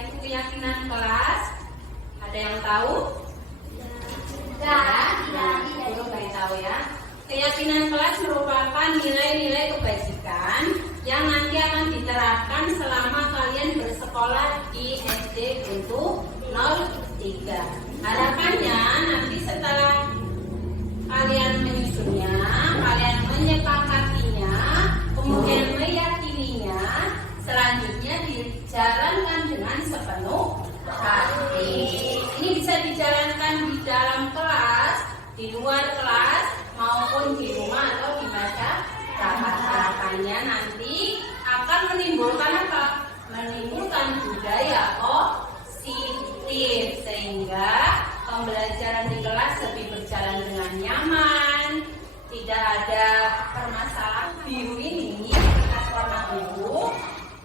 itu keyakinan kelas? Ada yang tahu? Belum tahu ya. Keyakinan kelas merupakan nilai-nilai kebajikan yang nanti akan diterapkan selama kalian bersekolah di SD untuk 03. Harapannya nanti setelah kalian menyusunnya, kalian menyepakatinya, kemudian meyakininya, selanjutnya dijalankan dengan sepenuh hati. Ini bisa dijalankan di dalam kelas, di luar kelas, maupun di rumah atau di masyarakat. Harapannya nanti akan menimbulkan apa? Menimbulkan budaya positif sehingga pembelajaran di kelas lebih berjalan dengan nyaman, tidak ada permasalahan. Biru ini kertas warna biru,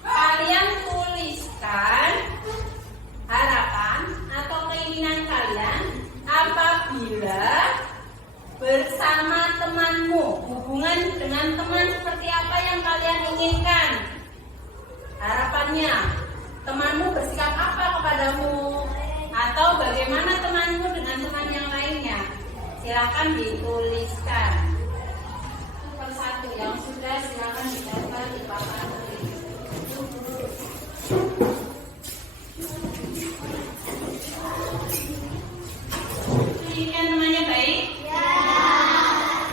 kalian tuliskan harapan atau keinginan kalian apabila bersama temanmu. Hubungan dengan teman seperti apa yang kalian inginkan? Harapannya, temanmu bersikap apa kepadamu? Atau bagaimana temanmu dengan teman yang lainnya? Silakan dituliskan. Persatu yang sudah silakan dicatat di papan. Menginginkan temannya baik? Ya.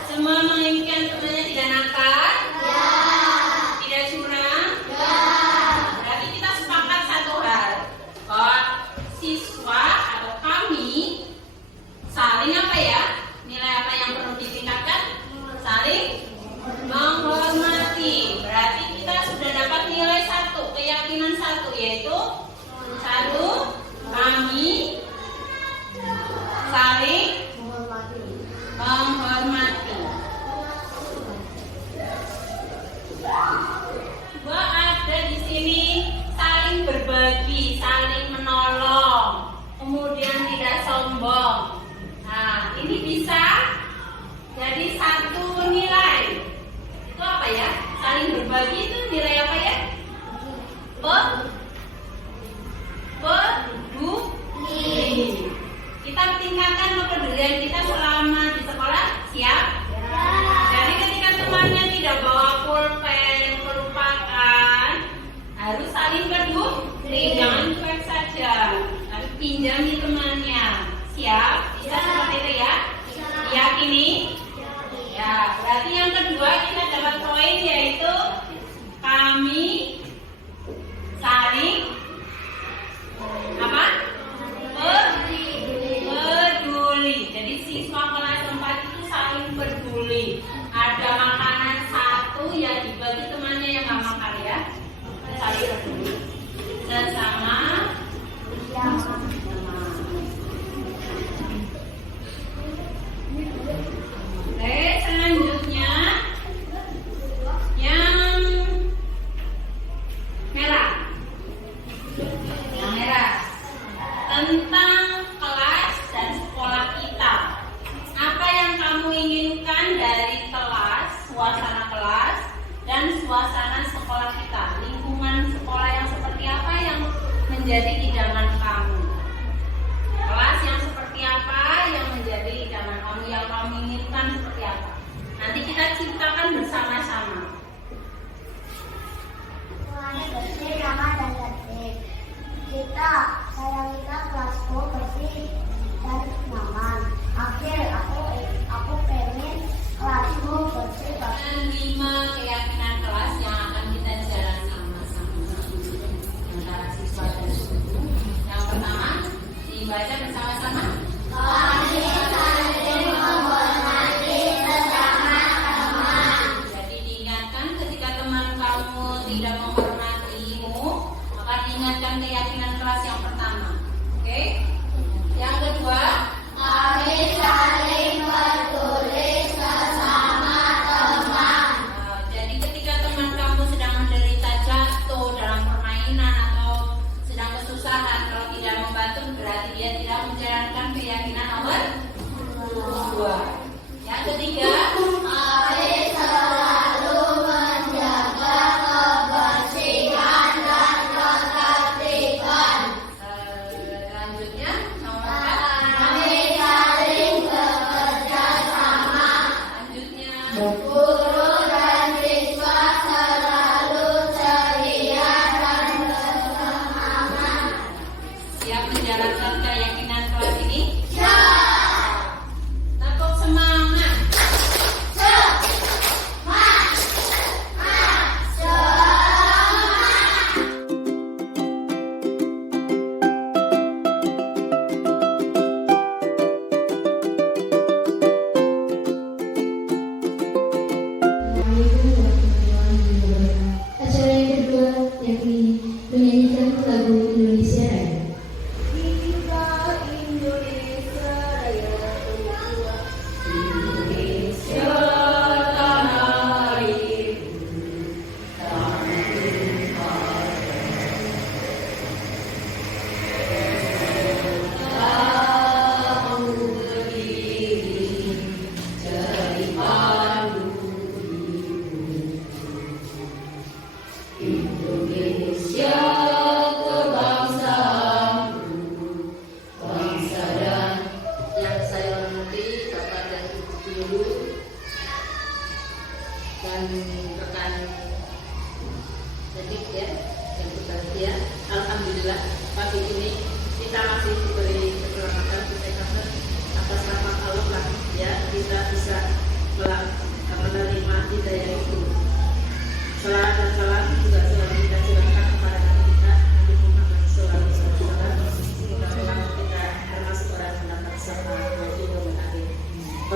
Semua menginginkan temannya tidak nakal? Ya. Tidak curang? Ya. Berarti kita sepakat satu hal, bahwa siswa atau kami saling apa ya? Nilai apa yang perlu ditingkatkan? Saling menghormati. Berarti kita sudah dapat nilai satu, keyakinan satu, yaitu satu, kami saling menghormati. Dua, ada di sini saling berbagi, saling menolong, kemudian tidak sombong. Nah, ini bisa jadi satu nilai. Itu apa ya? Saling berbagi itu nilai apa ya? Peduli. Kita tingkatkan kepedulian kita selama di sekolah, siap? Ya. Jadi ketika temannya tidak bawa pulpen, melupakan, harus saling peduli, jangan cuek saja, tapi pinjami temannya. Siap? Bisa seperti itu ya? Diyakini? Ya, berarti yang kedua kita dapat poin, yaitu kami saling apa? Peduli. Jadi siswa kelas 4 itu saling peduli. Ada makanan satu ya dibagi temannya yang nggak makan ya. Saling peduli. Sesama Oke, selanjutnya yang merah. Yang merah tentang kelas dan sekolah kita. Apa yang kamu inginkan dari kelas, suasana kelas, dan suasana sekolah kita? Lingkungan sekolah yang seperti apa yang menjadi idaman kamu? Kelas yang seperti apa yang menjadi idaman kamu, yang kamu inginkan seperti apa? Nanti kita ciptakan bersama-sama. Kelas bersih, ramah dan tertib. Saya kelasku bersih dan nyaman. Aku pengen kelasku bersih Dan 5 keyakinan kelas yang akan kita jalan sama-sama antara siswa dan guru.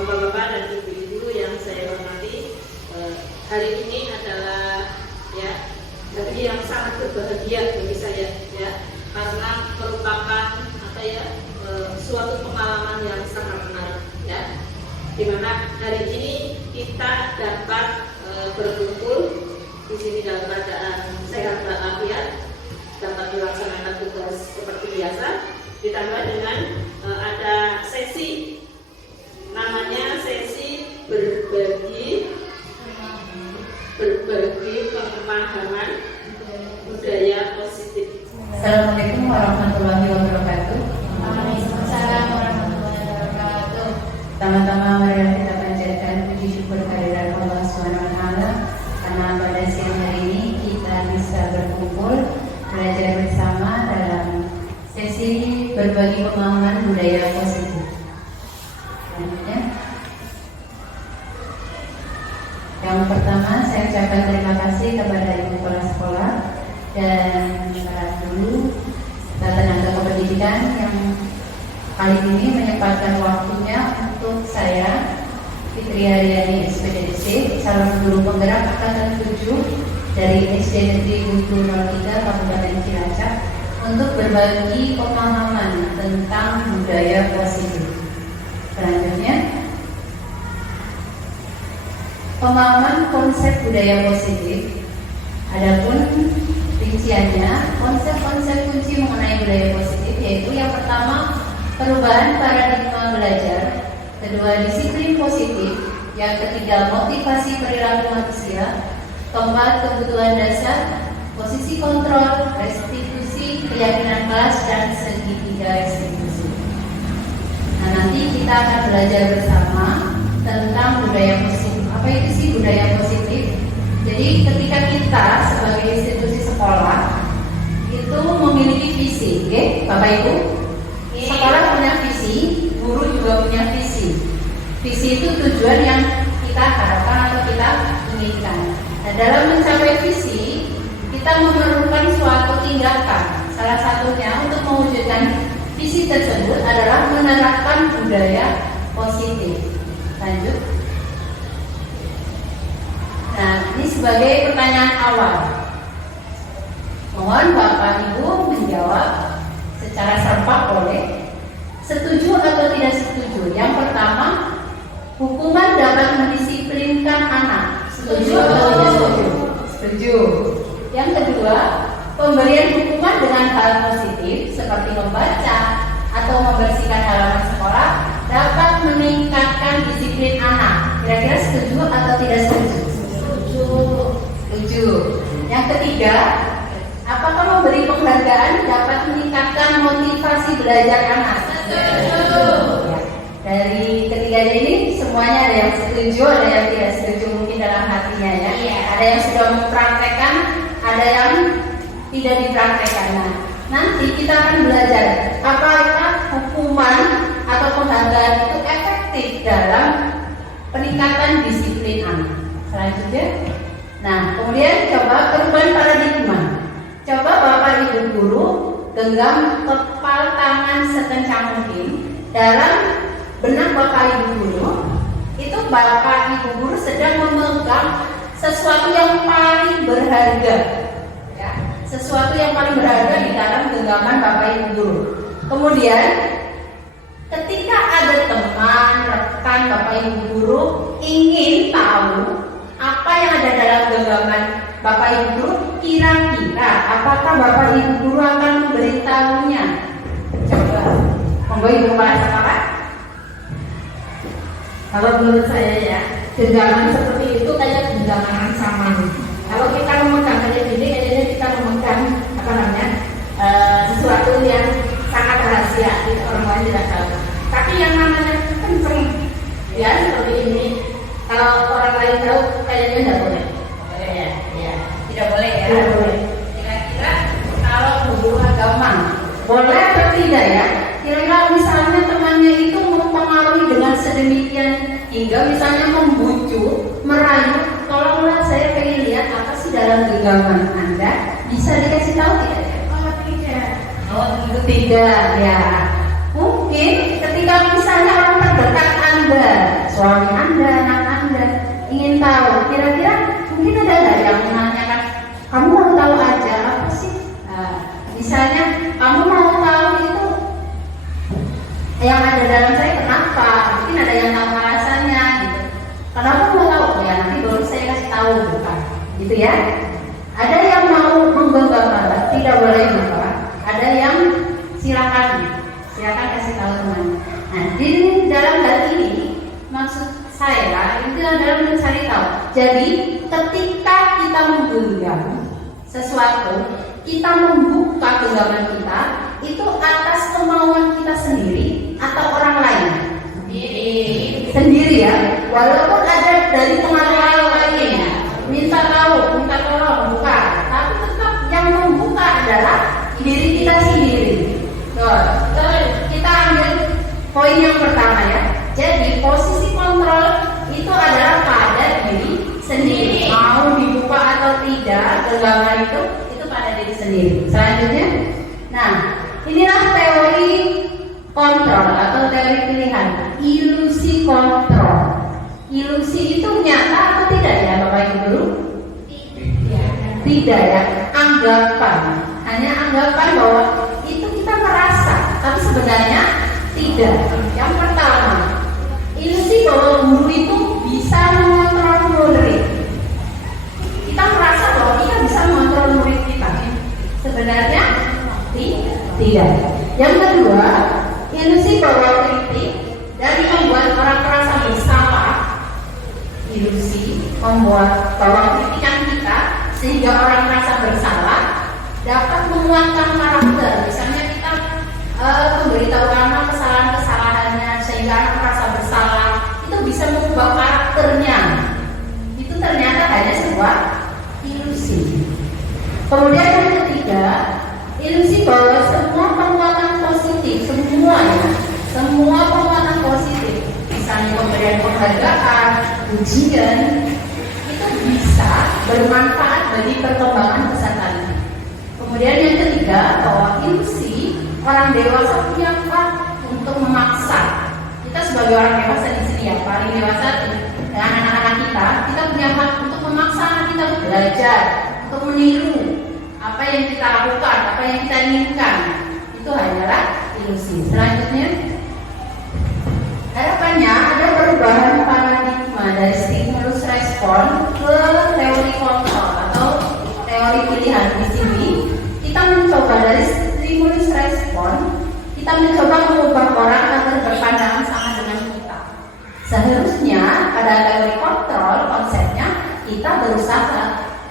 Bapak-bapak dan ibu-ibu yang saya hormati, hari ini adalah hari yang sangat berbahagia bagi saya karena merupakan suatu pengalaman yang sangat menarik di mana hari ini kita dapat berkumpul di sini dalam keadaan sehat walafiat, dapat melaksanakan tugas seperti biasa, ditambah dengan ada sesi namanya sesi berbagi pemahaman budaya positif. Assalamualaikum warahmatullahi wabarakatuh. Waalaikumsalam warahmatullahi wabarakatuh. Pertama-tama mari kita panjatkan puji syukur kehadirat Allah SWT karena pada siang hari ini kita bisa berkumpul belajar bersama dalam sesi berbagi pemahaman budaya positif. Selanjutnya, yang pertama saya ucapkan terima kasih kepada ibu kepala sekolah dan para guru serta tenaga kependidikan yang kali ini menyempatkan waktunya untuk saya, Fitri Haryani SPDDC, calon guru penggerak angkatan 7 dari SD Negeri Guntur 03 Kabupaten Cilacap, untuk berbagi pemahaman tentang budaya positif. Selanjutnya, pemahaman konsep budaya positif. Adapun rinciannya, konsep-konsep kunci mengenai budaya positif yaitu yang pertama, perubahan paradigma belajar, kedua, disiplin positif, yang ketiga, motivasi perilaku manusia, keempat, kebutuhan dasar, posisi kontrol, restitusi, keyakinan kelas, dan segitiga restitusi. Nah, nanti kita akan belajar bersama tentang budaya positif. Apa itu sih budaya positif? Jadi ketika kita sebagai institusi sekolah itu memiliki visi, Bapak Ibu, sekolah punya visi, guru juga punya visi. Visi itu tujuan yang kita harapkan atau kita inginkan. Nah, dalam mencapai visi, kita memerlukan suatu tindakan. Salah satunya untuk mewujudkan visi tersebut adalah menerapkan budaya positif. Lanjut. Nah, ini sebagai pertanyaan awal. Mohon Bapak Ibu menjawab secara serempak boleh. Setuju atau tidak setuju? Yang pertama, hukuman dapat mendisiplinkan anak. Setuju atau tidak setuju? Setuju. Yang kedua, pemberian hukuman dengan hal positif seperti membaca atau membersihkan halaman sekolah dapat meningkatkan disiplin anak. Kira-kira setuju atau tidak setuju? Setuju. Yang ketiga, apakah memberi penghargaan dapat meningkatkan motivasi belajar anak? Setuju. Ya. Dari ketiganya ini semuanya ada yang setuju, ada yang tidak setuju mungkin dalam hatinya ya. Iya. Ada yang sudah mempraktekkan, ada yang tidak dipraktekkan. Nah, nanti kita akan belajar apakah hukuman atau penghargaan itu efektif dalam peningkatan disiplin anak. Selanjutnya, nah kemudian coba perubahan paradigma. Coba Bapak Ibu guru genggam kepal tangan sekencang mungkin dalam benak Bapak Ibu guru. Itu Bapak Ibu guru sedang memegang sesuatu yang paling berharga, ya, sesuatu yang paling berharga di dalam genggaman Bapak Ibu guru. Kemudian ketika ada teman, rekan Bapak Ibu guru ingin tahu apa yang ada dalam genggaman Bapak Ibu guru, kira-kira apakah Bapak Ibu guru akan memberitahunya? Coba, monggo Ibu kepala sekolah. Kalau menurut saya ya, genggaman seperti itu kayak genggaman ancaman. Kalau kita memegang kayak gini, kayaknya kita memegang sesuatu yang sangat rahasia, orang lain tidak tahu. Tapi yang namanya kenceng, ya seperti ini. Kalau orang lain tahu, kayaknya tidak boleh. Ya. Tidak boleh ya. Tidak boleh. Kira-kira kalau guru agama boleh atau tidak ya? Kira-kira misalnya temannya itu mempengaruhi dengan sedemikian hingga misalnya membujuk, merayu, tolonglah saya pengen lihat apa sih dalam genggaman Anda, bisa dikasih tahu tidak ya? Oh tidak. Oh tentu tidak ya. Mungkin ketika misalnya orang terdekat Anda, suami Anda, anak Anda ingin tahu, kira-kira mungkin ada nggak yang menanyakan, kamu mau tahu aja apa sih? Nah, misalnya kamu mau tahu itu yang ada dalam saya kenapa? Mungkin ada yang tahu alasannya gitu. Kenapa mau tahu? Ya nanti baru saya kasih tahu, bukan? Gitu ya. Ada yang mau menggenggam, tidak boleh buka. Ada yang silakan kasih tahu teman. Nah, di dalam hal ini maksud saya itu adalah mencari tahu. Jadi ketika kita menggenggam sesuatu, kita membuka genggaman kita itu atas kemauan kita sendiri atau orang lain? Sendiri ya. Walaupun ada dari pengaruh lain, minta tolong buka, tapi tetap yang membuka adalah diri kita sendiri. Kita ambil poin yang pertama ya. Jadi posisi kontrol itu adalah pada diri sendiri. Mau dibuka atau tidak genggaman itu pada diri sendiri. Selanjutnya, nah inilah teori kontrol atau teori pilihan. Ilusi kontrol. Ilusi itu nyata atau tidak ya Bapak Ibu Guru? Tidak ya. Anggapan. Hanya anggapan bahwa itu kita merasa, tapi sebenarnya tidak. Yang pertama, ilusi bahwa guru itu bisa mengontrol murid. Kita merasa bahwa kita bisa mengontrol murid kita. Sebenarnya tidak. Yang kedua, ilusi bahwa kritik dari membuat orang merasa bersalah. Ilusi membuat bahwa kritikan kita sehingga orang merasa bersalah dapat menguatkan karakter. Misalnya kita memberitahu anak kesalahan-kesalahannya sehingga anak merasa bersalah, itu bisa mengubah karakternya. Itu ternyata hanya sebuah ilusi. Kemudian yang ketiga, ilusi bahwa semua penguatan positif, semua penguatan positif, misalnya pemberian penghargaan, ujian, itu bisa bermanfaat bagi perkembangan pesantren. Kemudian yang ketiga, bahwa ilusi orang dewasa punya hak untuk memaksa. Kita sebagai orang dewasa di sini ya, paling dewasa dengan anak-anak kita punya hak untuk memaksa anak kita belajar, untuk meniru apa yang kita lakukan, apa yang kita inginkan. Itu hanyalah ilusi. Selanjutnya, harapannya ada perubahan paradigma dari stimulus respon ke teori kontrol atau teori pilihan. Di sini kita mencoba dari stimulus respon, kita mencoba mengubah orang agar berpandangan sama dengan kita. Seharusnya pada teori kontrol konsepnya kita berusaha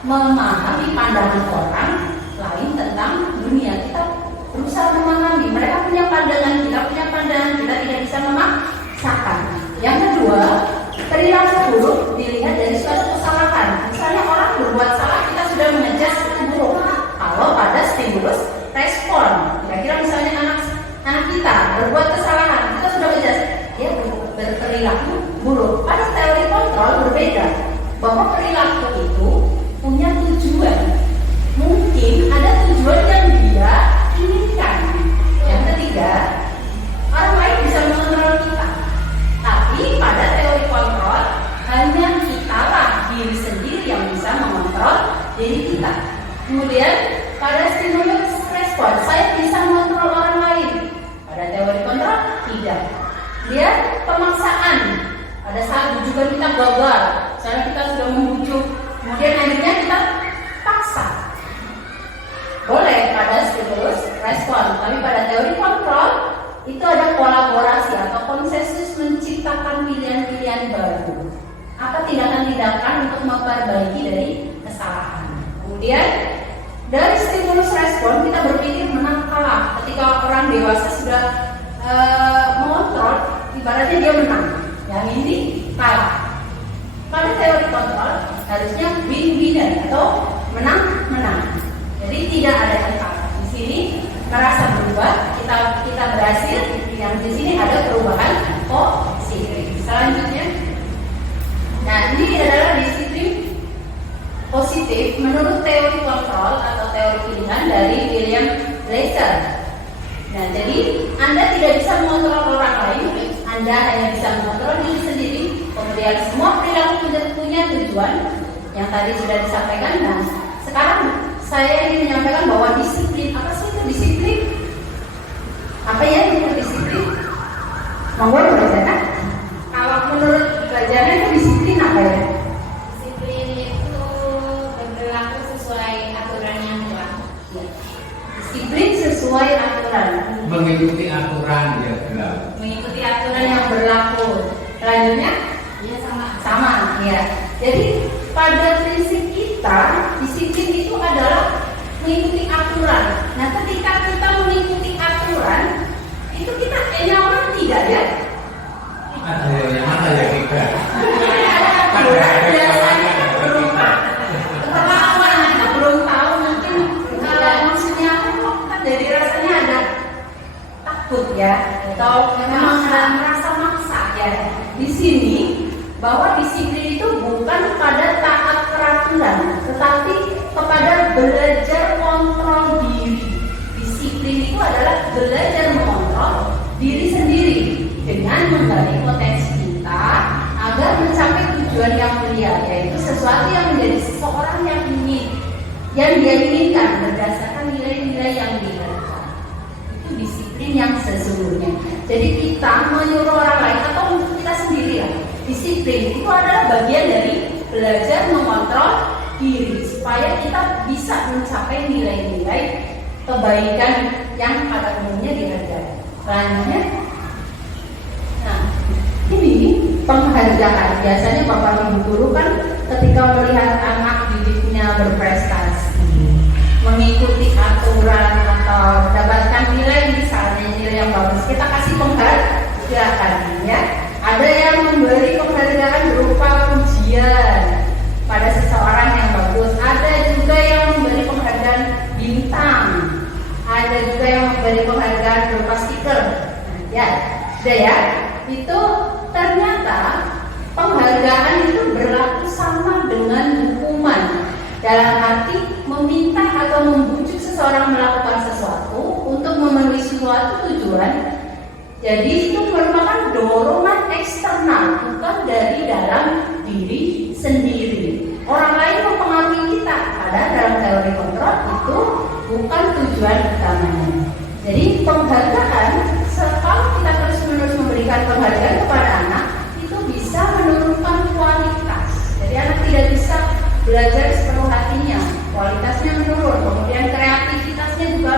memahami pandangan orang lain tentang dunia. Kita berusaha memahami, mereka punya pandangan, kita punya pandangan, kita tidak bisa memaksakan. Yang kedua, perilaku buruk dilihat dari suatu kesalahan. Misalnya orang berbuat salah, kita sudah mengejas itu buruk. Kalau pada stimulus respon, kira-kira misalnya anak kita berbuat kesalahan, kita sudah mengejas, dia berperilaku buruk. Pada teori kontrol berbeda, bahwa perilaku itu punya tujuan. Mungkin ada tujuan yang dia inginkan. Yang ketiga, orang lain bisa mengontrol kita. Tapi pada teori kontrol, hanya kitalah diri sendiri yang bisa mengontrol diri kita. Kemudian pada stimulus respon, saya bisa mengontrol orang lain. Pada teori kontrol, tidak. Dia pemaksaan. Pada saat bujukan kita gagal, misalnya kita sudah membujuk, kemudian akhirnya kita paksa. Boleh pada stimulus respon, tapi pada teori kontrol itu ada kolaborasi atau konsensus menciptakan pilihan-pilihan baru. Apa tindakan-tindakan untuk memperbaiki dari kesalahan. Kemudian dari stimulus respon kita berpikir menang kalah. Ketika orang dewasa sudah mengontrol, ibaratnya dia menang. Yang ini kalah. Pada teori kontrol harusnya win-winner atau menang-menang. Jadi tidak ada yang kalah. Di sini merasa berubah, kita berhasil. Yang di sini ada perubahan positif. Selanjutnya, nah ini adalah disiplin positif menurut teori kontrol atau teori pilihan dari William Glasser. Nah, jadi Anda tidak bisa mengontrol orang lain, Anda hanya bisa mengontrol diri sendiri. Kemudian semua perilaku punya tujuan yang tadi sudah disampaikan. Nah, sekarang saya ingin menyampaikan bahwa disiplin, apa sih itu disiplin? Apa ya itu disiplin? Monggo dibacakan. Kalau menurut pelajarannya itu disiplin apa ya? Disiplin itu berlaku sesuai aturan yang berlaku. Ya. Disiplin sesuai aturan. Mengikuti aturan ya benar. Mengikuti aturan yang berlaku. Selanjutnya Ya sama. sama ya. Jadi pada prinsip kita disiplin itu adalah mengikuti aturan. Nah, ketika kita mengikuti aturan itu kita nyaman tidak ya? Ada yang mana ya kita? Ada aturan biasanya belum pengalaman kita belum tahu mungkin maksudnya kok kan jadi rasanya ada takut ya atau memang ada merasa maksa ya. Di sini bahwa disiplin itu bukan pada taat peraturan, tetapi kepada belajar kontrol diri. Disiplin itu adalah belajar mengontrol diri sendiri dengan menggali potensi kita agar mencapai tujuan yang mulia, yaitu sesuatu yang menjadi seseorang yang dia inginkan berdasarkan nilai-nilai yang diharapkan. Itu disiplin yang sesungguhnya. Jadi kita menyuruh orang lain atau untuk kita sendiri ya. Disiplin itu adalah bagian dari belajar mengontrol diri supaya kita bisa mencapai nilai-nilai kebaikan yang pada umumnya dihargai. Selanjutnya, nah ini penghargaan. Biasanya bapak ibu guru kan ketika melihat anak didiknya berprestasi, mengikuti aturan atau mendapatkan nilai misalnya nilai yang bagus, kita kasih penghargaan ya. Ada yang memberi penghargaan berupa pujian pada seseorang yang bagus. Ada juga yang memberi penghargaan bintang. Ada juga yang memberi penghargaan berupa stiker. Ya, sudah ya. Itu ternyata penghargaan itu berlaku sama dengan hukuman. Dalam arti meminta atau membujuk seseorang melakukan sesuatu untuk memenuhi suatu tujuan. Jadi itu merupakan dorongan eksternal, bukan dari dalam diri sendiri. Orang lain mempengaruhi kita, padahal dalam teori kontrol itu bukan tujuan utamanya. Jadi penghargaan, kalau kita terus-menerus memberikan penghargaan kepada anak, itu bisa menurunkan kualitas. Jadi anak tidak bisa belajar sepenuh hatinya, kualitasnya menurun, kemudian kreativitasnya juga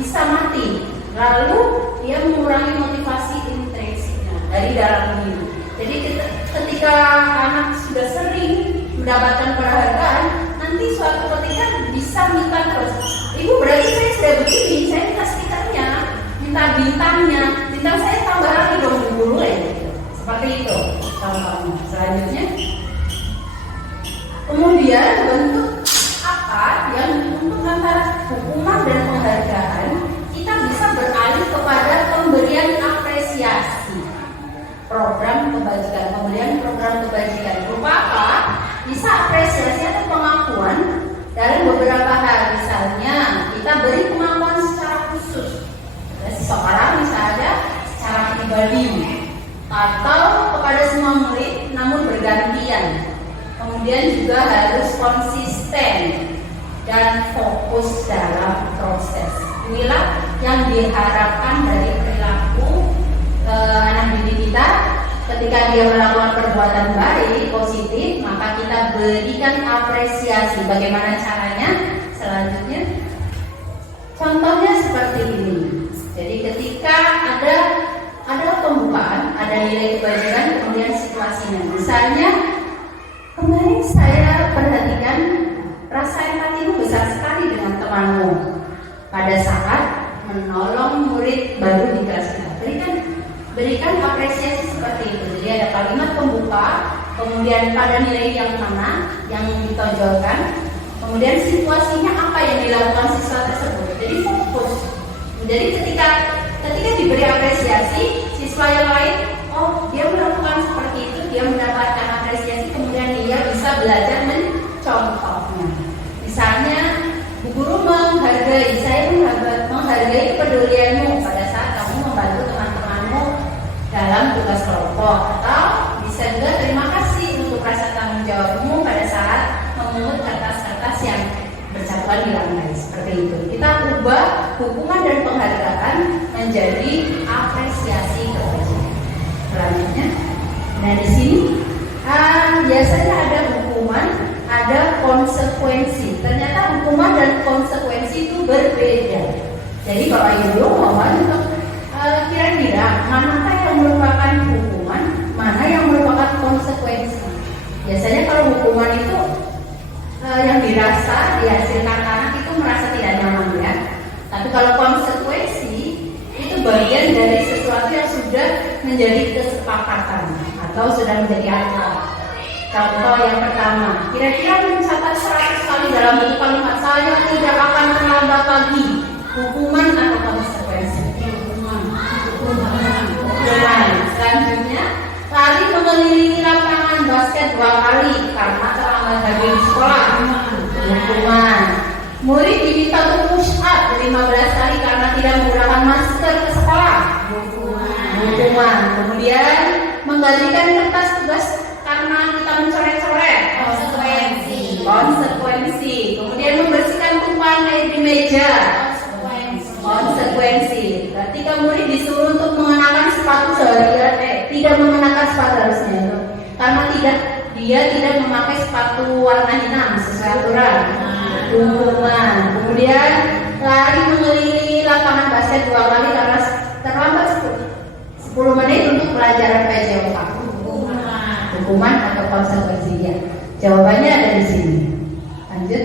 bisa mati. Lalu dia mengurangi motivasi intrinsiknya dari dalam diri. Jadi ketika anak sudah sering mendapatkan penghargaan, nanti suatu ketika bisa minta terus. Ibu berarti saya sudah begini, saya minta stikernya, minta bintangnya, bintang saya tambah lagi dong guru ya. Seperti itu contohnya. Selanjutnya, kemudian bentuk apa yang untuk antara hukuman dan penghargaan kita bisa beralih kepada pemberian apresiasi, program kebajikan, pemberian program kebajikan berupa apa? Bisa apresiasi atau pengakuan dalam beberapa hal. Misalnya kita beri pengakuan secara khusus kepada seseorang, misalnya secara pribadi atau kepada semua murid namun bergantian. Kemudian juga harus konsisten dan fokus dalam proses. Inilah yang diharapkan dari perilaku anak didik kita. Ketika dia melakukan perbuatan baik, positif, maka kita berikan apresiasi. Bagaimana caranya? Selanjutnya, contohnya seperti ini. Jadi ketika ada pembukaan, ada nilai kebajikan, kemudian situasinya. Misalnya, kemarin saya perhatikan rasa empatimu besar sekali dengan temanmu pada saat menolong murid baru di kelas kita. Berikan apresiasi seperti itu. Jadi ada kalimat pembuka, kemudian pada nilai yang mana yang ditonjolkan, kemudian situasinya apa yang dilakukan siswa tersebut. Jadi fokus. Jadi ketika diberi apresiasi, siswa yang lain, oh dia melakukan seperti itu, dia mendapatkan apresiasi, kemudian dia bisa belajar mencontohnya. Misalnya, Bu Guru menghargai, saya menghargai kepedulianmu pada saat kamu membantu teman-temanmu dalam tugas kelompok, atau bisa juga terima kasih memungut kertas-kertas yang berjatuhan di lantai seperti itu. Kita ubah hukuman dan penghargaan menjadi apresiasi kebajikan. Selanjutnya, nah di sini biasanya ada hukuman, ada konsekuensi. Ternyata hukuman dan konsekuensi itu berbeda. Jadi Bapak Ibu mohon untuk kira-kira manakah yang merupakan hukuman, mana yang merupakan konsekuensi. Biasanya kalau hukuman itu yang dirasa dihasilkan anak itu merasa tidak nyaman ya. Tapi kalau konsekuensi itu bagian dari sesuatu yang sudah menjadi kesepakatan atau sudah menjadi aturan. Contoh yang pertama, kira-kira mencatat 100 kali dalam bentuk kalimat saya tidak akan terlambat lagi. Hukuman atau konsekuensi? Hukuman. Selanjutnya, lari mengelilingi lapangan basket 2 kali karena terlambat lagi di sekolah. Hukuman. Murid diminta untuk push up 15 kali karena tidak menggunakan masker ke sekolah. Hukuman. Kemudian menggantikan kertas tugas karena kita mencoret-coret. Konsekuensi. Kemudian membersihkan tumpahan air di meja. Konsekuensi. Ketika murid disuruh untuk mengenakan sepatu seharian, tidak mengenakan sepatu harusnya itu, karena dia tidak memakai sepatu warna hitam sesuai aturan. Hukuman. Kemudian lari mengelilingi lapangan basket 2 kali karena terlambat 10 menit untuk pelajaran PJOK. Hukuman atau konsekuensinya? Jawabannya ada di sini. Lanjut.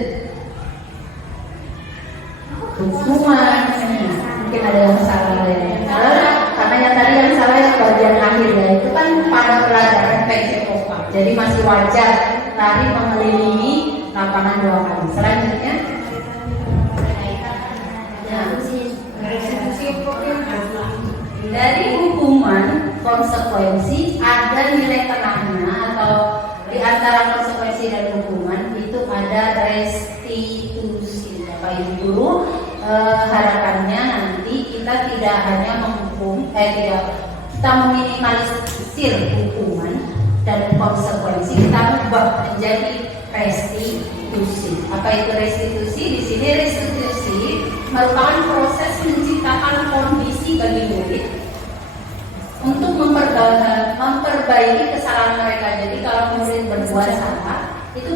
Hukuman. Mungkin ada yang salah ya. Karena yang tadi yang salah yang bagian akhir ya, itu kan pada pelajaran PJOK. Jadi masih wajar lari mengelilingi lapangan 2 kali. Selanjutnya, dari hukuman konsekuensi ada nilai tengahnya, atau di antara konsekuensi dan hukuman itu ada restitusi. Bapak Ibu Guru, harapannya nanti kita tidak hanya menghukum, kita meminimalisir hukuman dan konsekuensi, kita ubah menjadi restitusi. Apa itu restitusi? Di sini restitusi merupakan proses menciptakan kondisi bagi murid untuk memperbaiki kesalahan mereka. Jadi kalau murid berbuat salah, itu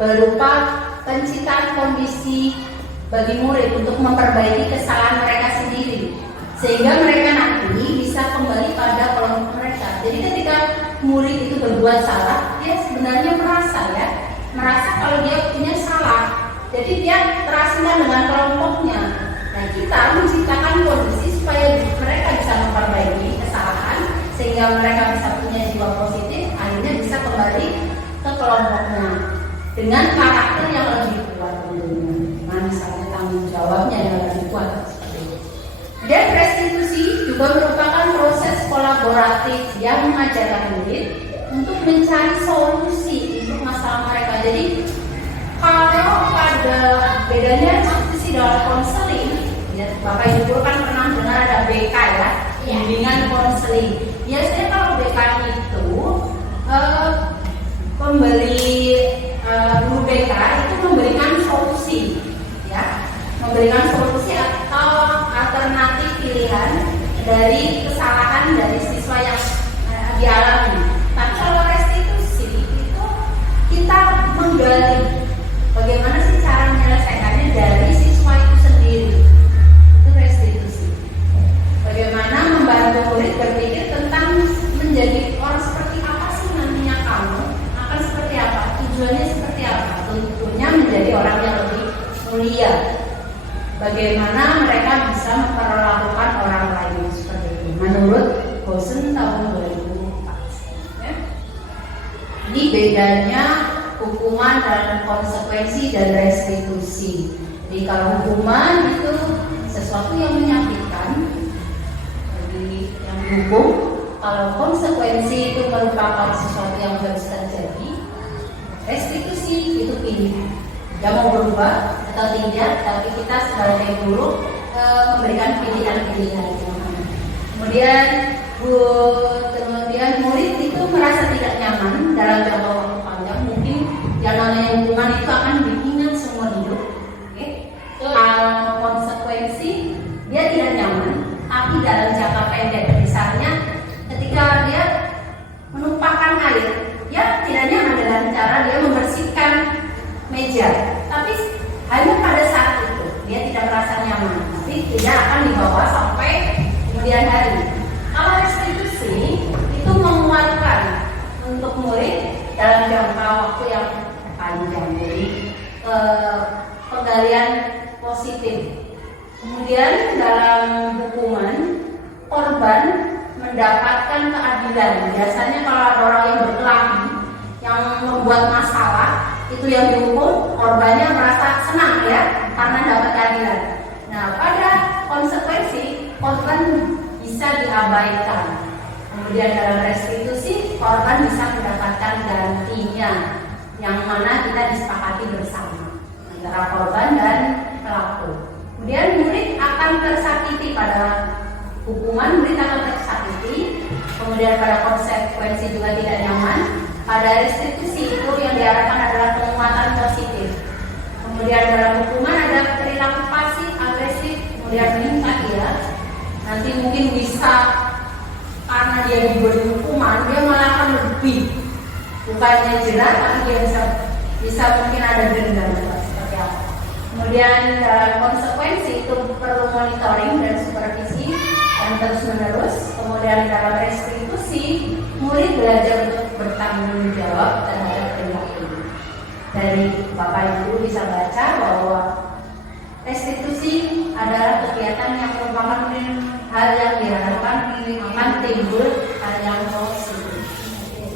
berupa penciptaan kondisi bagi murid untuk memperbaiki kesalahan mereka sendiri, sehingga mereka nanti bisa kembali pada kelompok mereka. Jadi ketika murid itu berbuat salah, dia sebenarnya merasa kalau dia punya salah. Jadi dia terasingkan dengan kelompoknya. Nah, kita menciptakan kondisi supaya mereka bisa memperbaiki kesalahan, sehingga mereka bisa punya jiwa positif, akhirnya bisa kembali ke kelompoknya dengan karakter yang lebih kuat tentunya. Nah, misalnya tanggung jawabnya yang lebih kuat seperti itu. Dan restitusi juga merupakan proses kolaboratif yang mengajarkan murid untuk mencari solusi untuk masalah mereka. Jadi kalau pada bedanya restitusi dalam konseling, ya, Bapak Ibu kan pernah dengar ada BK ya, bimbingan konseling. Biasanya kalau BK itu guru BK itu memberikan solusi, ya, memberikan solusi atau alternatif pilihan dari kesalahan dari siswa yang dialami. Tapi kalau restitusi itu kita menggali bagaimana sih cara menyelesaikannya dari siswa itu sendiri. Itu restitusi. Bagaimana membantu murid berpikir tentang menjadi orang seperti apa sih nantinya kamu, akan seperti apa, tujuannya seperti apa, tentunya menjadi orang yang lebih mulia. Bagaimana mereka bisa memperlakukan orang lain seperti itu menurut Gosen tahun 2004 ya. Ini bedanya hukuman dan konsekuensi dan restitusi. Jadi kalau hukuman itu sesuatu yang menyakitkan bagi yang dihukum, kalau konsekuensi itu merupakan sesuatu yang harus terjadi, restitusi itu pilihan. Dia mau berubah atau tidak, tapi kita sebagai guru memberikan pilihan-pilihan. Kemudian murid itu merasa tidak nyaman dalam jangka waktu panjang. Mungkin yang namanya hukuman itu untuk murid dalam jangka waktu yang panjang. Jadi penggalian positif. Kemudian dalam hukuman, korban mendapatkan keadilan. Biasanya kalau ada orang yang berkelahi, yang membuat masalah, itu yang dihukum, korbannya merasa senang ya, karena dapat keadilan. Nah, pada konsekuensi, korban bisa diabaikan. Kemudian dalam restitusi, korban bisa mendapatkan gantinya, yang mana kita disepakati bersama antara korban dan pelaku. Kemudian murid akan tersakiti pada hukuman, murid akan tersakiti. Kemudian pada konsekuensi juga tidak nyaman. Pada restitusi itu yang diharapkan adalah penguatan positif. Kemudian dalam hukuman ada perilaku pasif, agresif, kemudian meningkat ya. Nanti mungkin bisa karena dia diberi hukuman, dia malah akan lebih, bukannya jerah, tapi dia bisa mungkin ada dendam seperti apa. Kemudian dalam konsekuensi itu perlu monitoring dan supervisi dan terus menerus. Kemudian dalam restitusi, murid belajar untuk bertanggung jawab terhadap perilaku. Dari Bapak Ibu bisa baca bahwa restitusi adalah kegiatan yang merupakan hal yang diharapkan akan timbul hal yang positif.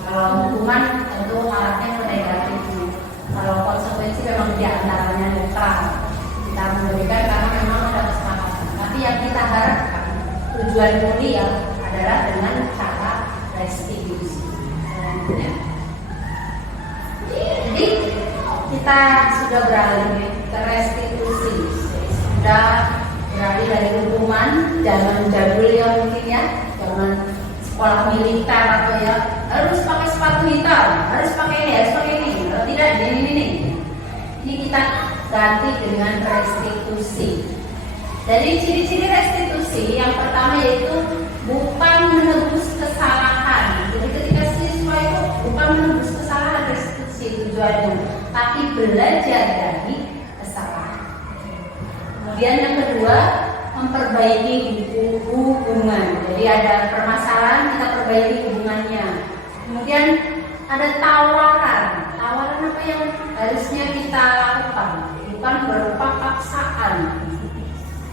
Kalau hukuman tentu arahnya ke negatif. Kalau konsekuensi memang di antaranya netral. Kita memberikan karena memang ada kesepakatan. Tapi yang kita harapkan tujuan mulia adalah dengan cara restitusi. Selanjutnya. Jadi kita sudah beralih ke restitusi. Sudah beralih dari hukuman, jangan jadul ya mungkin ya, jangan sekolah militer atau ya harus pakai sepatu hitam, harus pakai ini, harus pakai ini, kalau tidak ini. Ini kita ganti dengan restitusi. Jadi ciri-ciri restitusi yang pertama yaitu bukan menebus kesalahan. Jadi ketika siswa itu bukan menebus kesalahan restitusi tujuannya, tapi belajar dari kesalahan. Kemudian yang kedua, memperbaiki hubungan. Jadi ada permasalahan, kita perbaiki hubungannya. Kemudian ada tawaran. Tawaran apa yang harusnya kita lakukan, bukan berupa paksaan.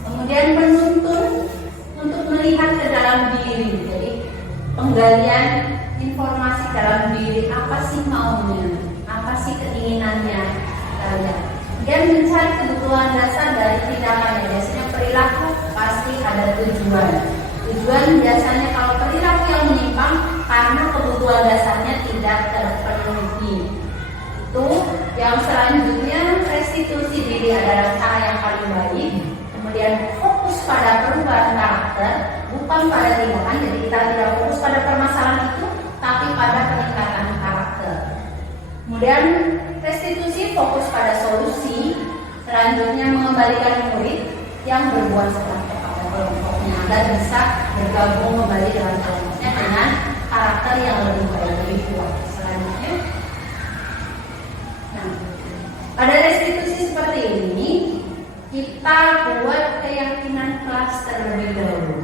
Kemudian menuntun untuk melihat ke dalam diri. Jadi penggalian informasi dalam diri, apa sih maunya, apa sih keinginannya kalian. Dan mencari kebutuhan dasar dari tindakannya. Biasanya perilaku pasti ada tujuan. Tujuan biasanya kalau perilaku yang menyimpang karena kebutuhan dasarnya tidak terpenuhi. Itu yang selanjutnya, restitusi diri adalah cara yang paling baik. Kemudian fokus pada perubahan karakter, bukan pada tindakan. Jadi kita tidak fokus pada permasalahan itu, tapi pada peningkatan karakter. Kemudian restitusi fokus pada solusi. Selanjutnya mengembalikan murid yang berbuat salah kepada kelompoknya agar bisa bergabung kembali dengan kelompoknya dengan karakter yang lebih baik, lebih kuat. Selanjutnya, nah, pada restitusi seperti ini kita buat keyakinan kelas terlebih dahulu.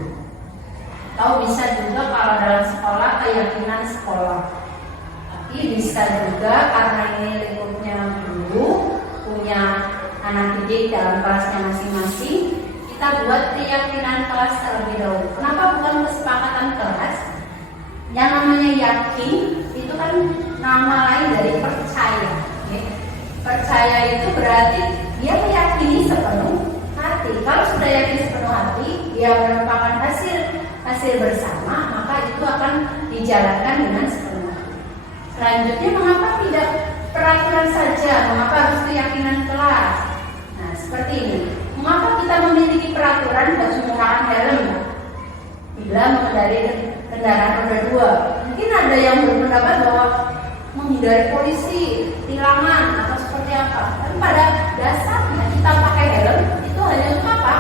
Atau bisa juga kalau dalam sekolah keyakinan sekolah. Bisa juga karena ini lingkupnya guru punya anak didik dalam kelasnya masing-masing, kita buat keyakinan kelas terlebih dahulu. Kenapa bukan kesepakatan kelas? Yang namanya yakin itu kan nama lain dari percaya. Percaya itu berarti dia meyakini sepenuh hati. Kalau sudah yakin sepenuh hati, dia merupakan hasil bersama, maka itu akan dijalankan dengan sepenuh. Selanjutnya, mengapa tidak peraturan saja? Mengapa harus keyakinan kelas? Nah, seperti ini. Mengapa kita memiliki peraturan harus menggunakan helm bila mengendari kendaraan roda 2? Mungkin ada yang berpendapat bahwa menghindari polisi, tilangan atau seperti apa. Tapi pada dasarnya kita pakai helm itu hanya untuk apa?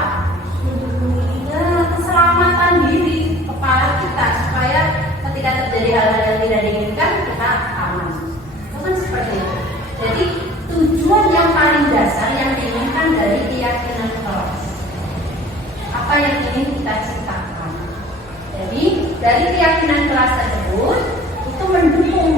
Ya, keselamatan diri kepala kita supaya ketika terjadi hal-hal yang tidak diinginkan kita aman. Itu kan seperti itu. Jadi tujuan yang paling dasar yang diinginkan dari keyakinan kelas, apa yang ingin kita ciptakan. Jadi dari keyakinan kelas tersebut itu mendukung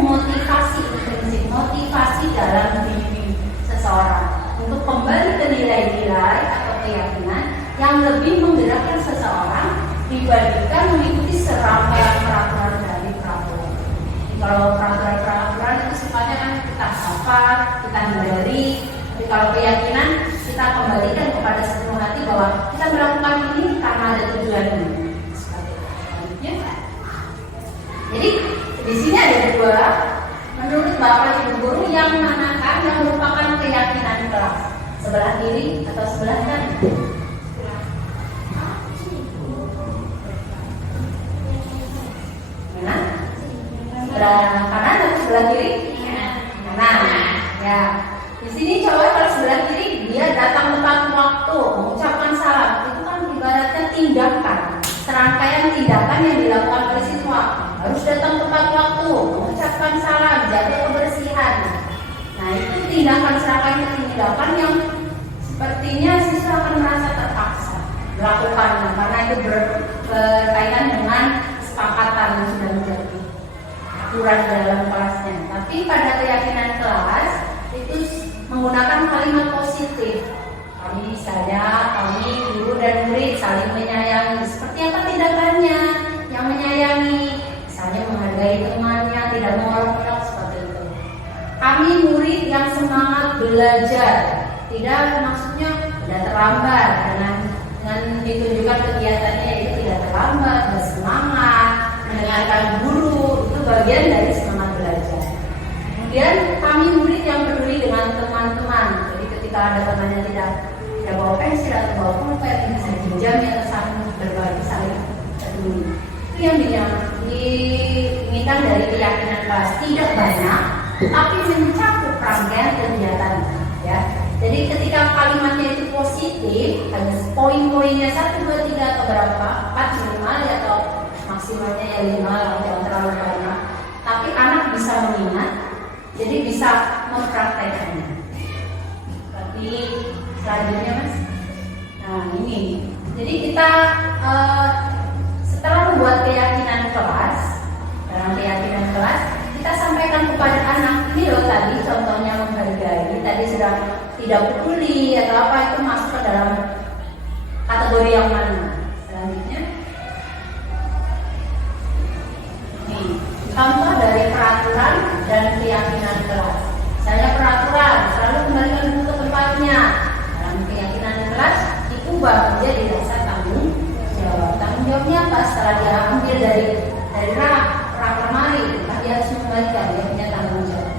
apa, kita hindari. Tapi kalau keyakinan, kita kembalikan kepada sepenuh hati bahwa kita melakukan ini karena ada tujuannya. Selanjutnya, jadi di sini ada dua. Menurut Bapak Ibu Guru, yang manakah yang merupakan keyakinan kelas? Sebelah kiri atau sebelah kanan? Mana? Sebelah kanan atau sebelah kiri? Kanan. Ya. Di sini coba kalau sebelah kiri dia datang tepat waktu, mengucapkan salam. Itu kan ibaratnya tindakan, serangkaian tindakan yang dilakukan oleh siswa. Harus datang tepat waktu, mengucapkan salam, jaga kebersihan. Nah, itu tindakan serangkaian tindakan yang sepertinya siswa akan merasa terpaksa melakukan karena itu berkaitan dengan kesepakatan yang sudah menjadi aturan dalam kelasnya. Tapi pada keyakinan kelas itu menggunakan kalimat positif. Kami guru dan murid saling menyayangi. Seperti apa tindakannya? Yang menyayangi, misalnya menghargai temannya, tidak mengolok-olok seperti itu. Kami murid yang semangat belajar, tidak maksudnya tidak terlambat dengan ditunjukkan kegiatannya itu tidak terlambat, bersemangat, mendengarkan guru, itu bagian dari semangat belajar. Kemudian kami murid yang peduli dengan teman-teman. Jadi ketika ada teman yang tidak bawa pensil atau bawa pulpen, bisa pinjam atau saling berbagi, saling peduli. Itu yang diinginkan dari keyakinan kelas. Tidak banyak, tapi mencakup rangkaian kegiatan. Ya. Jadi ketika kalimatnya itu positif, hanya poin-poinnya 1, 2, 3 atau berapa, 4 minimal atau maksimalnya ya 5, jangan terlalu banyak. Tapi anak bisa mengingat, jadi bisa mempraktekkannya. Tapi selanjutnya Mas, nah ini, jadi kita setelah membuat keyakinan kelas, dalam keyakinan kelas kita sampaikan kepada anak. Ini loh tadi contohnya menghargai, tadi sudah tidak peduli atau apa, itu masuk ke dalam kategori yang mana. Selanjutnya, ini contoh dari peraturan dan keyakinan kelas. Misalnya peraturan selalu kembalikan buku ke tempatnya. Dalam keyakinan kelas diubah menjadi dasar tanggung jawab. Tanggung jawabnya apa? Setelah dia ambil dari rak lemari, dia harus mengembalikan, dia punya tanggung jawab.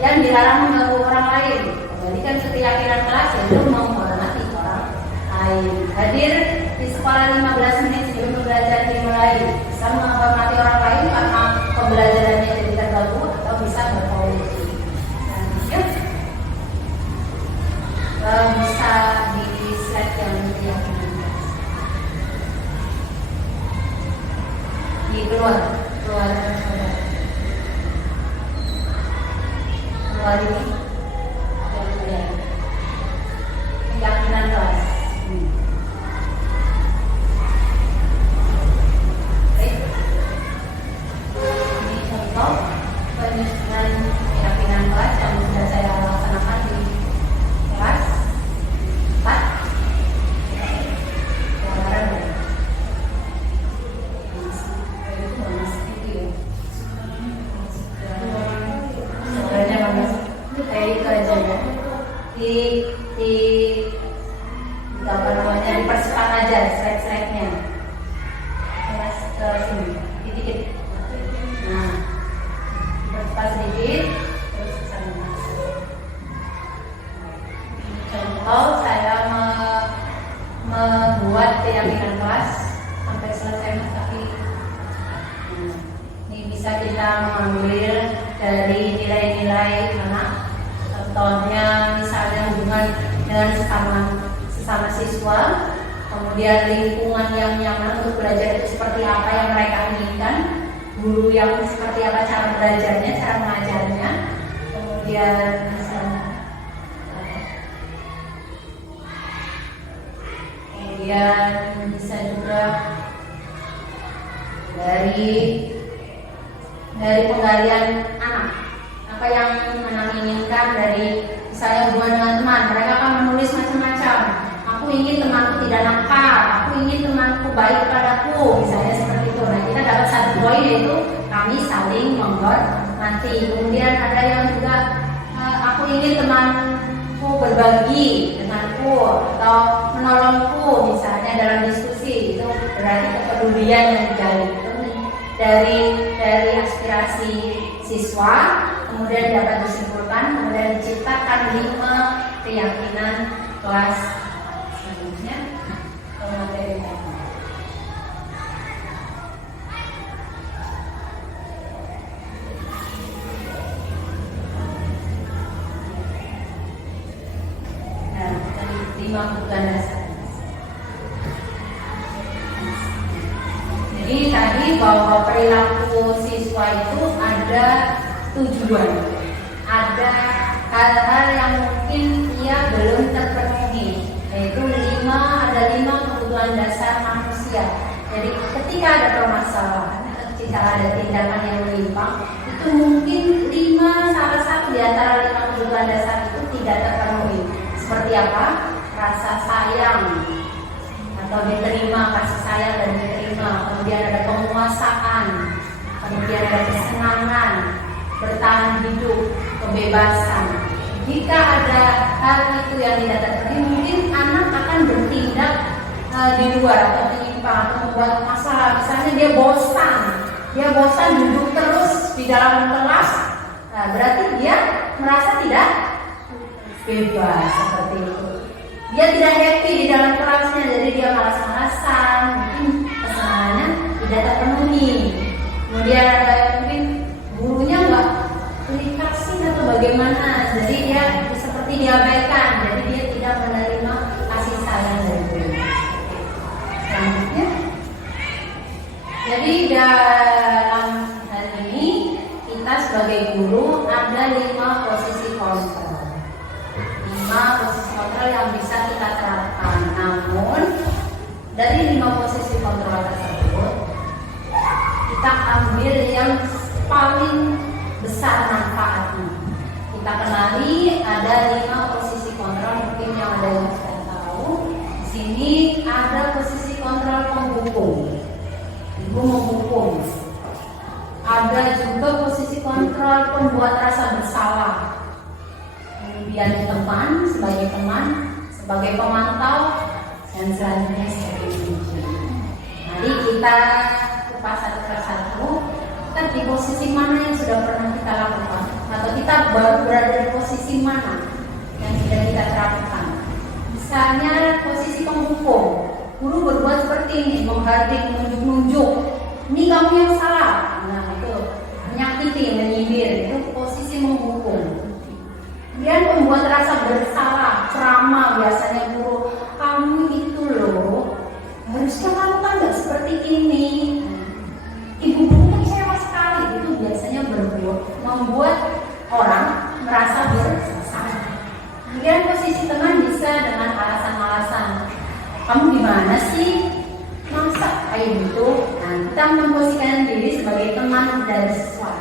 Yang dilarang mengganggu orang lain, kembalikan ke keyakinan kelas yaitu menghormati orang lain. Hadir di sekolah 15 menit sebelum pembelajaran dimulai, bisa menghormati orang lain karena pembelajarannya jadi terganggu atau bisa berpolitik. Bisa di slide yang keyakinan kelas. Di keluar ini keyakinan kelas. Ini contoh penyusunan keyakinan kelas yang sudah saya laksanakan di kelas 4. Dipercepat aja slide-slide-nya. Ke sini, dikit. Nah, dipercepat sedikit, terus ke sana. Contoh saya membuat keyakinan kelas sampai selesai Mas, tapi ini bisa kita mengambil dari nilai-nilai anak. Contohnya misalnya hubungan dengan sesama siswa, kemudian lingkungan yang nyaman untuk belajar itu seperti apa yang mereka inginkan, guru yang seperti apa cara belajarnya, cara mengajarnya, kemudian bisa juga dari penggalian anak, apa yang anak inginkan dari misalnya hubungan dengan teman. Mereka akan menulis macam-macam. Aku ingin temanku tidak nakal, aku ingin temanku baik kepadaku, misalnya seperti itu. Nah, kita dapat 1 poin yaitu kami saling nanti. Kemudian ada yang juga aku ingin temanku berbagi denganku atau menolongku misalnya dalam diskusi, itu berarti kepedulian yang dijalin itu dari aspirasi siswa. Kemudian dapat disimpulkan, kemudian diciptakan 5 keyakinan kelas selanjutnya materi teknik. Nah, 5 kebutuhan dasar. Jadi tadi bahwa perilaku siswa itu ada tujuan, ada hal-hal yang mungkin ia belum terpenuhi, yaitu ada 5 kebutuhan dasar manusia. Jadi ketika ada permasalahan, ketika ada tindakan yang menyimpang, itu mungkin salah satu di antara 5 kebutuhan dasar itu tidak terpenuhi. Seperti apa? Rasa sayang atau diterima, kasih sayang dan diterima. Kemudian ada penguasaan, kemudian ada kesenangan, bertahan hidup, kebebasan. Jika ada hal itu yang tidak terpenuhi, mungkin anak akan bertindak di luar atau menyimpang atau membuat masalah. Misalnya dia bosan duduk terus di dalam kelas. Nah, berarti dia merasa tidak bebas seperti itu. Dia tidak happy di dalam kelasnya, jadi dia malas-malasan, mungkin kesenangannya tidak terpenuhi. Kemudian ada mungkin gurunya nggak pilih kasih atau bagaimana, jadi dia seperti diabaikan, jadi dia tidak menerima kasih sayang dari guru. Selanjutnya, jadi dalam hal ini kita sebagai guru ada 5 posisi kontrol, 5 posisi kontrol yang bisa kita terapkan. Namun dari 5 posisi kontrol tersebut kita ambil yang paling besar manfaatnya. Kita kenali ada 5 posisi kontrol, mungkin yang ada yang sudah tahu. Di sini ada posisi kontrol penghukum, ibu menghukum. Ada juga posisi kontrol pembuat rasa bersalah. Kemudian teman, sebagai pemantau, dan selanjutnya sebagai uji. Mari kita kupas satu persatu. Kita di posisi mana yang sudah pernah kita lakukan, atau kita baru berada di posisi mana yang sudah kita terapkan. Misalnya posisi penghukum, guru berbuat seperti ini, menghardik, menunjuk-nunjuk, ini kamu yang salah. Nah itu menyakiti, menyindir, itu posisi menghukum. Kemudian membuat rasa bersalah, ceramah, biasanya guru, kamu itu loh harusnya kamu kan nggak seperti ini, ibu guru kecewa sekali. Itu biasanya membuat orang merasa bersalah. Kemudian posisi teman bisa dengan alasan-alasan, kamu gimana sih, masa kayak gitu. Nah, kita memposisikan diri sebagai teman dari siswa.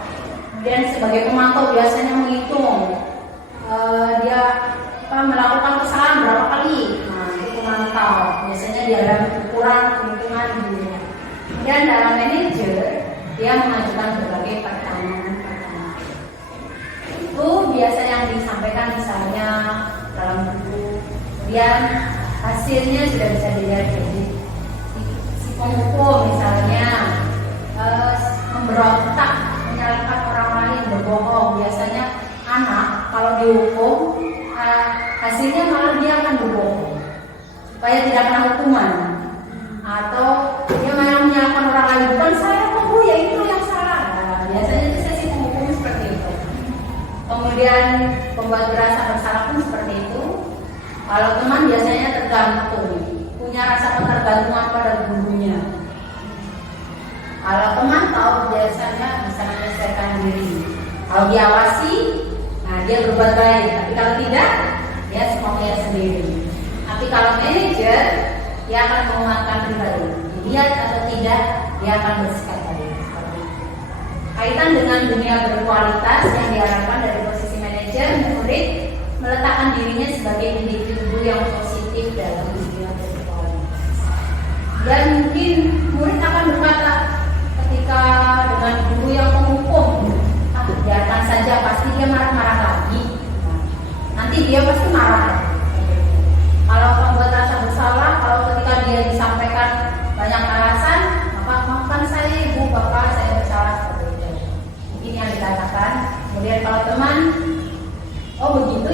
Kemudian sebagai pemantau biasanya menghitung dia melakukan kesalahan berapa kali. Nah, itu pemantau. Biasanya dia ada ukuran perhitungan gitu. Kemudian dalam manajer dia mengajukan berbagai pertanyaan. Itu biasa yang disampaikan misalnya dalam buku. Kemudian hasilnya sudah bisa dilihat. Jadi si penghukum misalnya memberontak, menyalahkan orang lain, berbohong. Biasanya anak kalau dihukum hasilnya malah dia akan berbohong supaya tidak kena hukuman, atau dia malah menyalahkan orang lain, bukan saya kok bu, ya itu yang salah. Nah, biasanya itu sesi penghukum seperti itu. Kemudian pembuat berasa bersalah pun seperti itu. Kalau teman biasanya tergantung, punya rasa ketergantungan pada gurunya. Kalau pemantau biasanya bisa menyelesaikan diri. Kalau diawasi, nah dia berbuat baik. Tapi kalau tidak, dia semuanya sendiri. Tapi kalau manajer, dia akan menguatkan pribadi. Dilihat atau tidak, dia akan bersikap baik. Kaitan dengan dunia berkualitas yang diharapkan dari posisi manajer, murid meletakkan dirinya sebagai individu yang positif dalam dunia berkualitas. Dan mungkin murid akan berkata ketika dengan guru yang menghukum, dia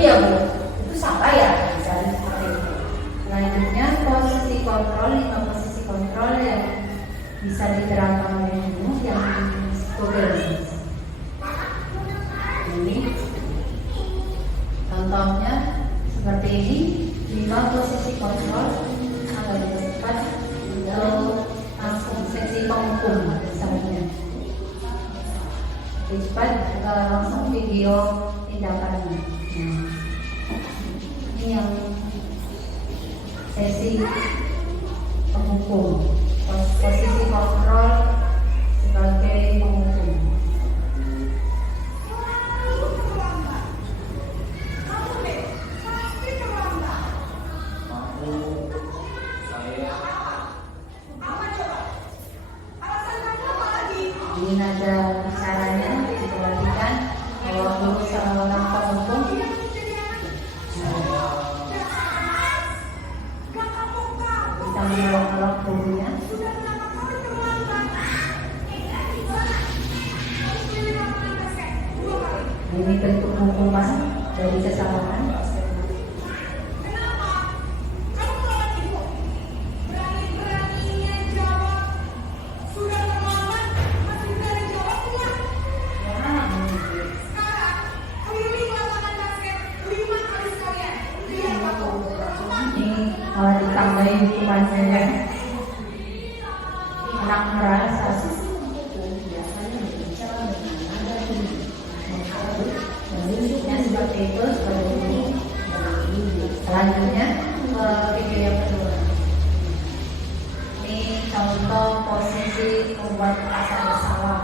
ya Bu, itu sampah ya, misalnya seperti itu. Selanjutnya posisi kontrol, 5 posisi kontrol yang bisa diterapkan oleh ibu yang psikografis. Ini contohnya seperti ini, 5 posisi kontrol agar cepat untuk langsung sesi penghukum misalnya. Cepat langsung video tindakannya. Ini yang sesi penghukum, posisi kontrol sebagai penghukum. Ini ada caranya diperhatikan bahwa seorang penghukum bisa menolong tubuhnya. Ini bentuk hukuman dari kesalahan. Malah ditambahin hukumannya, anak merasa bentuknya seperti itu, seperti ini. Selanjutnya video yang kedua, ini contoh posisi membuat rasa bersalah.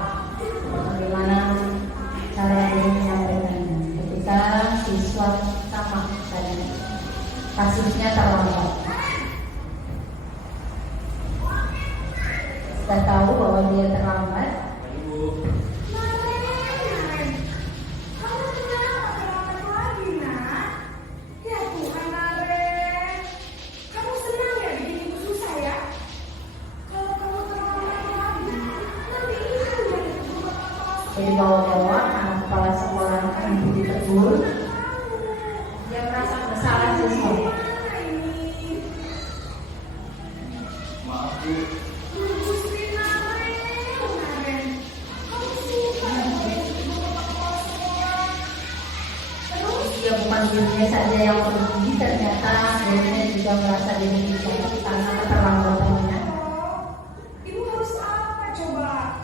Bagaimana cara dia menyampaikannya ketika siswa sama tadi kasusnya terlambat. Kita tahu bahwa dia terlambat. Jadi bawa-bawa anak kepala sekolah akan ditegur. Dia merasa bersalah siswa. Dia bukan dirinya saja yang merugi, ternyata dirinya juga merasa dirugikan karena keterlambatannya. Ibu harus apa coba?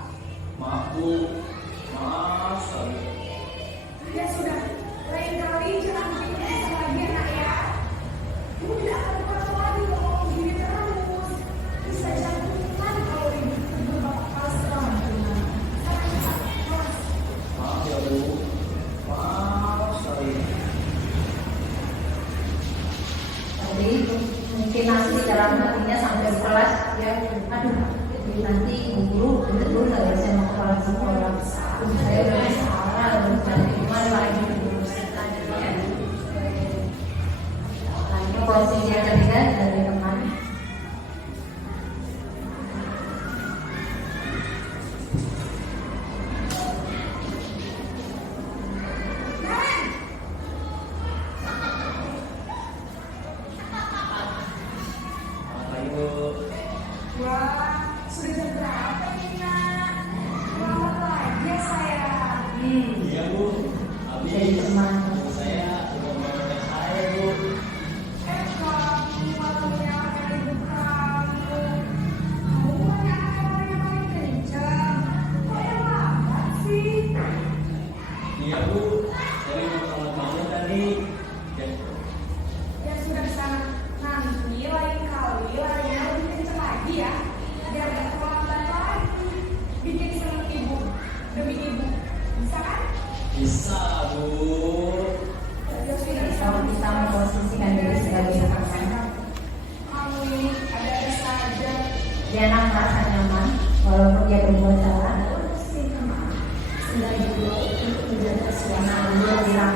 Maaf Bu, maaf sekali. Ya sudah, lain kali jangan bikin kesal lagi anak ya. Ibu tidak akan pernah lagi ngomong begini terus. Bisa jantungan kalau ibu tegur bapak pasrah. Maaf ya Bu, maaf sekali. Tadi mungkin nanti dalam hatinya sampai kelas ya, aduh nanti guru betul nggak bisa mau kepala sekolah, saya udah salah, udah gimana lagi guru selanjutnya. Nah ini posisi yang ketiga dari teman. Apa Ibu? Wah, sudah jam berapa ini nak? Lambat lagi ya sayang. Iya Bu, Jadi habis semangat. Bu saya udah memotong saya Bu. Kamu malah menyalahkan ibu kamu. Kamu bukannya orang yang paling kencang. Kok yang lambat sih? Iya Bu, saya mau teman tadi. Ya, Ya sudah sana. Nanti lain kali larinya lebih kencang lagi ya. Biar gak terlambat lagi. Bikin seneng ibu. Demi ibu. Bisa kan? bisa Bu. Ya sudah Kalau kita memposisikan diri sebagai teman, kamu ini ada-ada saja. dia anak merasa nyaman walaupun dia berbuat salah. Sudah ibu untuk menjaga suasana. Dia bilang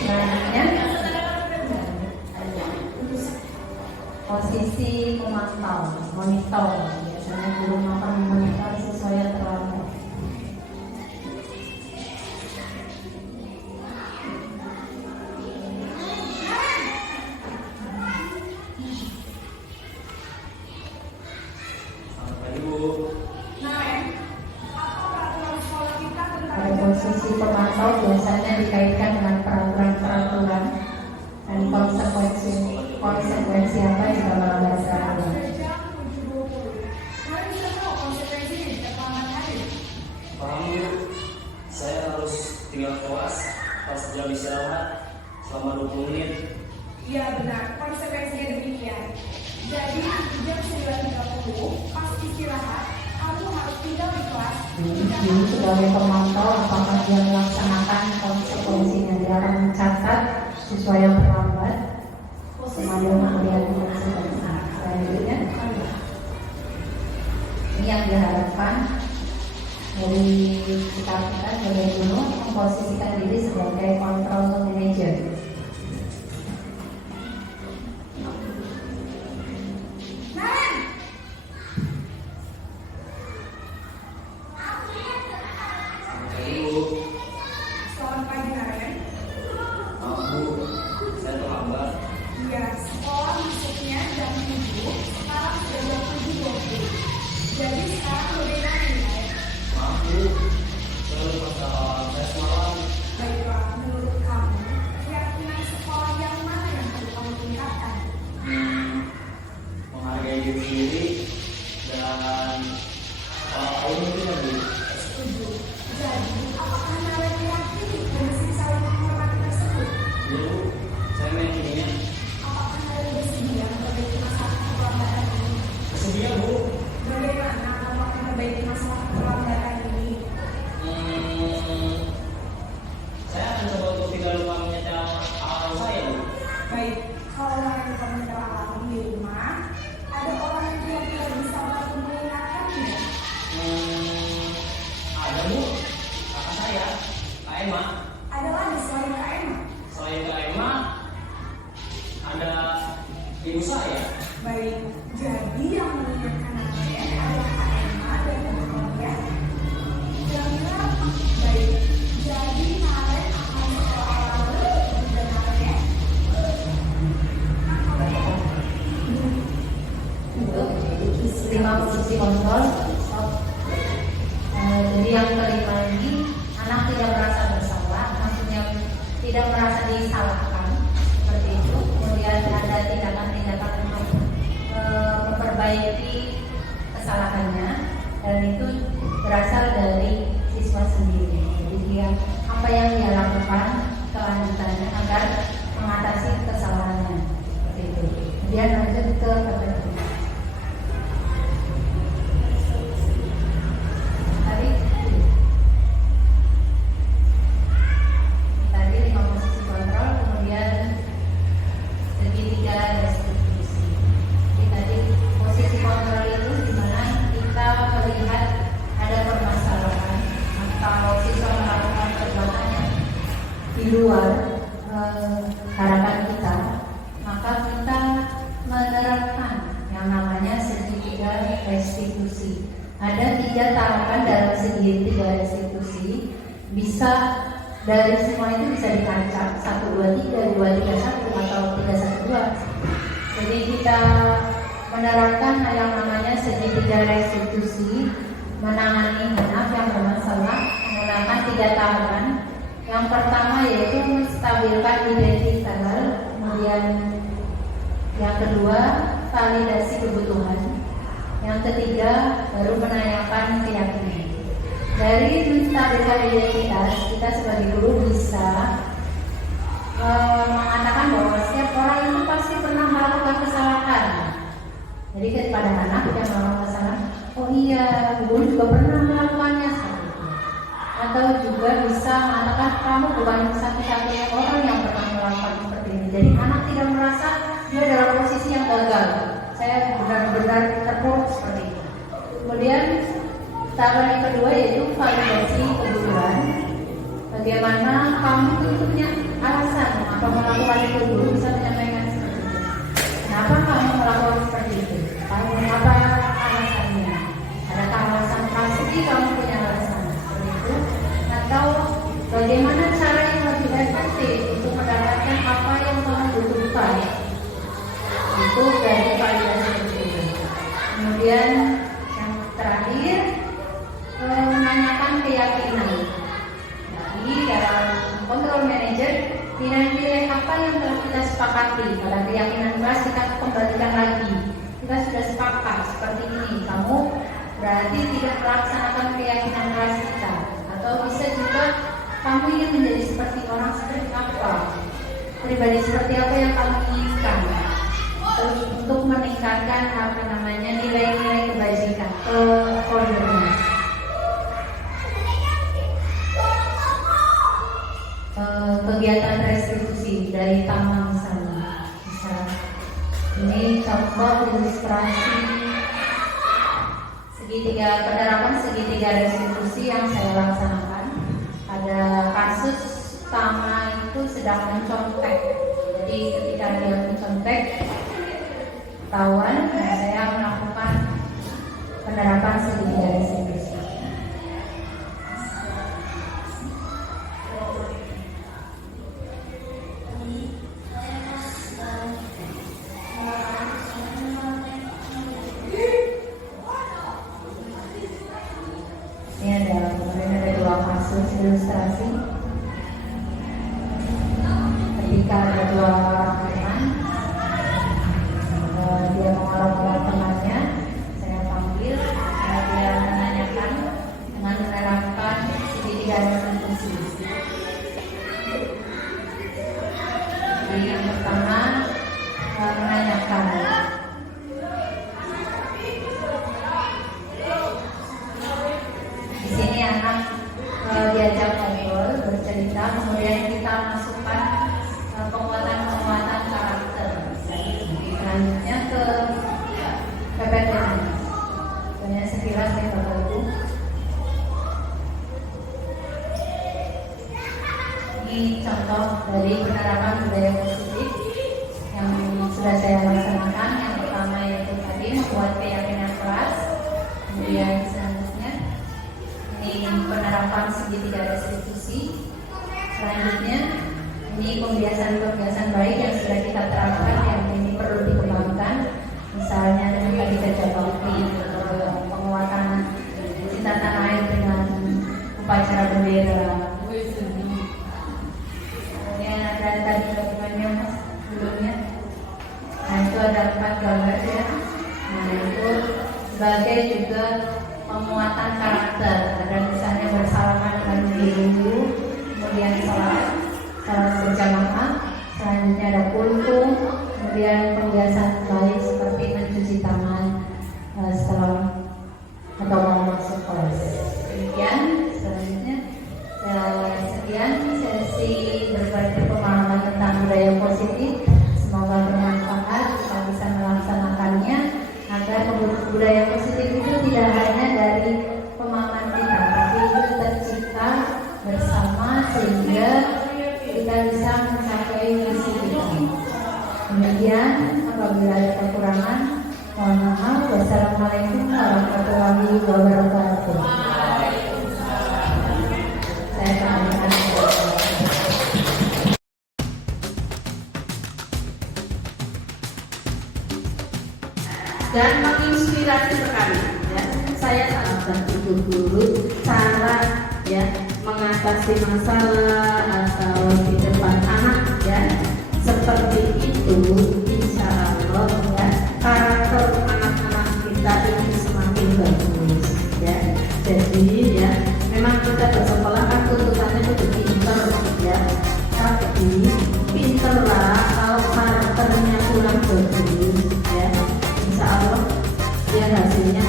selanjutnya posisi pemantau, monitor. Biasanya guru akan memonitor siswa yang terlambat. posisi pemantau biasanya dikaitkan dengan peraturan-peraturan dan konsekuensi apa jika melanggar peraturan. Jam 7.20. Kalian bisa tahu konsekuensinya jika terlambat hadir? Paham Bu? Saya harus tinggal kelas pas jam istirahat selama 20 menit. Iya benar, konsekuensinya demikian. Jadi jam 9.30 pas istirahat, kamu harus tinggal di kelas. Jadi sebagai pemantau apakah dia melaksanakan konsekuensinya, dia akan mencatat siswa yang terlambat sambil melihat konsekuensi. Selanjutnya ini yang diharapkan dari kita sebagai guru memposisikan diri sebagai control manager. Jadi Bu, Selamat pagi Naren. maaf Bu, saya terlambat. Iya, sekolah masuknya jam 7, sekarang sudah jam 7.20. Jadi sekarang bagaimana nih Naren? Maaf Bu, saya lupa salah tes malam. Baiklah, menurut kamu, keyakinan sekolah yang mana yang perlu kamu tingkatkan? Menghargai diri sendiri dan orang lain itu Bu. Setuju. Jadi, apakah Naren meyakini prinsip saling menghormati tersebut? Iya Bu, saya meyakininya. Apakah Naren bersedia memperbaiki masalah keterlambatan ini? Bersedia Bu. Bagaimana kamu akan memperbaiki masalah keterlambatan ini? Saya akan coba untuk tidak lupa menyetel alarm saya Bu. Baik, kalau Naren kamu menyetel alarm di rumah, ada orang yang kira-kira bisa bantu mengingatkannya? Ada Bu, kakak saya, Kak Emma. Ada lagi selain Kak Emma? Selain Kak Emma, ada ibu saya. Baik, jadi yang mengingatkan Naren adalah Kak Emma dan teman-temannya. Kira-kira baik, jadi Naren akan sekolah alarm dan Naren ya? Untuk 5 posisi kontrol. Jadi yang kelima ini anak tidak merasa bersalah, maksudnya tidak merasa disalahkan seperti itu. Kemudian ada tindakan-tindakan untuk memperbaiki kesalahannya, dan itu berasal dari siswa sendiri. Jadi dia apa yang dia lakukan kelanjutannya agar mengatasi kesalahannya seperti itu. Kemudian lanjut ke kepentingan. Tadi 5 posisi kontrol, kemudian segitiga restitusi. Jadi tadi posisi kontrol itu dimana kita melihat ada permasalahan atau siswa melakukan perbuatan yang di luar harapan kita, maka kita menerapkan yang namanya segitiga restitusi. Ada 3 tahapan dalam segitiga restitusi. Bisa dari semua itu bisa dikacak 1, 2, 3, 2, 3, 1 atau 3, 1, 2. Jadi kita menerapkan yang namanya segitiga restitusi, menangani anak yang bermasalah menggunakan 3 tahapan. Yang pertama yaitu menstabilkan identitas, kemudian yang kedua validasi kebutuhan, yang ketiga baru menanyakan keyakinan. Dari menstabilkan identitas, kita sebagai guru bisa mengatakan bahwa setiap orang itu pasti pernah melakukan kesalahan. Jadi kepada anak yang melakukan kesalahan, oh iya, guru juga pernah melakukannya. Atau juga bisa mengatakan kamu bukan satu-satunya orang yang pernah melakukan seperti ini. Jadi anak tidak merasa dia dalam posisi yang gagal. Saya benar-benar terpuruk seperti itu. Kemudian tahapan yang kedua yaitu validasi kebutuhan. Bagaimana kamu itu punya alasan apa melakukan itu, guru bisa menyampaikan seperti itu. Kenapa kamu melakukan seperti itu? Apa alasannya? Adakah alasan pasti kamu punya alasan seperti itu? Atau bagaimana cara yang lebih efektif untuk mendapatkan apa yang kamu butuhkan? Itu dari validasi kebutuhan. Kemudian yang terakhir menanyakan keyakinan. seperti ini, kamu berarti tidak melaksanakan keyakinan kelas kita. Atau bisa juga kamu ingin menjadi seperti orang seperti apa, pribadi seperti apa yang kamu inginkan. Terus untuk meningkatkan nilai-nilai kebajikan ke foldernya. Kegiatan restitusi dari taman misalnya. Ini contoh ilustrasi penerapan segitiga restitusi yang saya laksanakan. Ada kasus Tama itu sedang mencontek. Jadi ketika dia mencontek ketahuan, saya melakukan penerapan segitiga restitusi. Kemudian ada dua kasus ilustrasi ketika ada dua teman, dia mengolah temannya, saya panggil, dia menanyakan dengan menerapkan segitiga restitusi. Jadi yang pertama menanyakan, di sini anak diajak ngobrol, bercerita, kemudian kita masukkan penguatan karakter. Selanjutnya ke PPTN. Sebenarnya sekilas saya Bapak Ibu. Ini contoh dari penerapan budaya positif yang sudah saya laksanakan. Yang pertama yaitu tadi membuat keyakinan kelas. Kemudian selanjutnya ini penerapan segitiga restitusi. Selanjutnya ini pembiasan baik yang sudah kita terapkan, yang ini perlu dikembangkan. Misalnya dengan tadi kerja bakti, penguatan cinta tanah air dengan upacara bendera. Kemudian ada tadi dokumennya mas sebelumnya. Nah itu ada 4 gambar ya. Nah itu sebagai juga penguatan karakter. Ada misalnya bersalaman dengan guru, kemudian salat berjamaah, selanjutnya ada kultum, kemudian pembiasaan baik seperti mencuci tangan setelah atau mau masuk kelas. Demikian selanjutnya, sekian sesi berbagi pemahaman tentang budaya positif. Semoga bermanfaat, kita bisa melaksanakannya agar budaya positif itu tidak hanya dari pemahaman kita, tapi itu tercipta bersama sehingga kita bisa mencapai misi kita. Kemudian apabila ada kekurangan, mohon maaf. Wassalamualaikum warahmatullahi wabarakatuh. Saya sampaikan. Dan menginspirasi sekali ya. Saya sangat tertutup guru cara ya mengatasi masalah atau di depan anak ya seperti itu. Insya Allah ya karakter anak-anak kita ini semakin bagus ya. Jadi ya memang kita bersekolah kan tuntutannya itu pinter ya, tapi pinterlah kalau karakternya kurang bagus ya, insya Allah ya hasilnya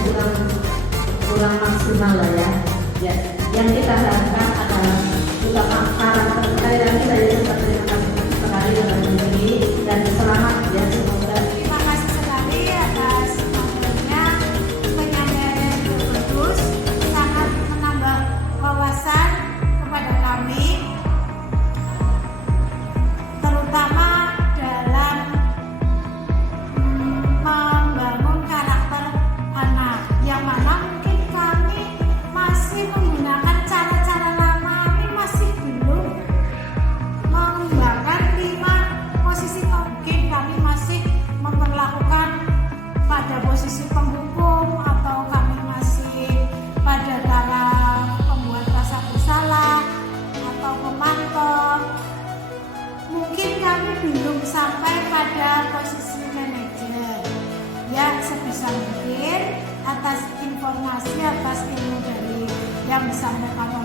kurang maksimal lah ya. Ya, yang kita harapkan adalah utama karakter kita yang kita seperti sekali dengan ini dan selamat ya semoga. Terima kasih sekali atas materinya, penyampaian yang bagus, sangat menambah wawasan kepada kami, terutama dalam membangun karakter anak yang mana mungkin kami masih menggunakan cara-cara lama, kami masih belum membangun kasih atas ilmu dari yang disampaikan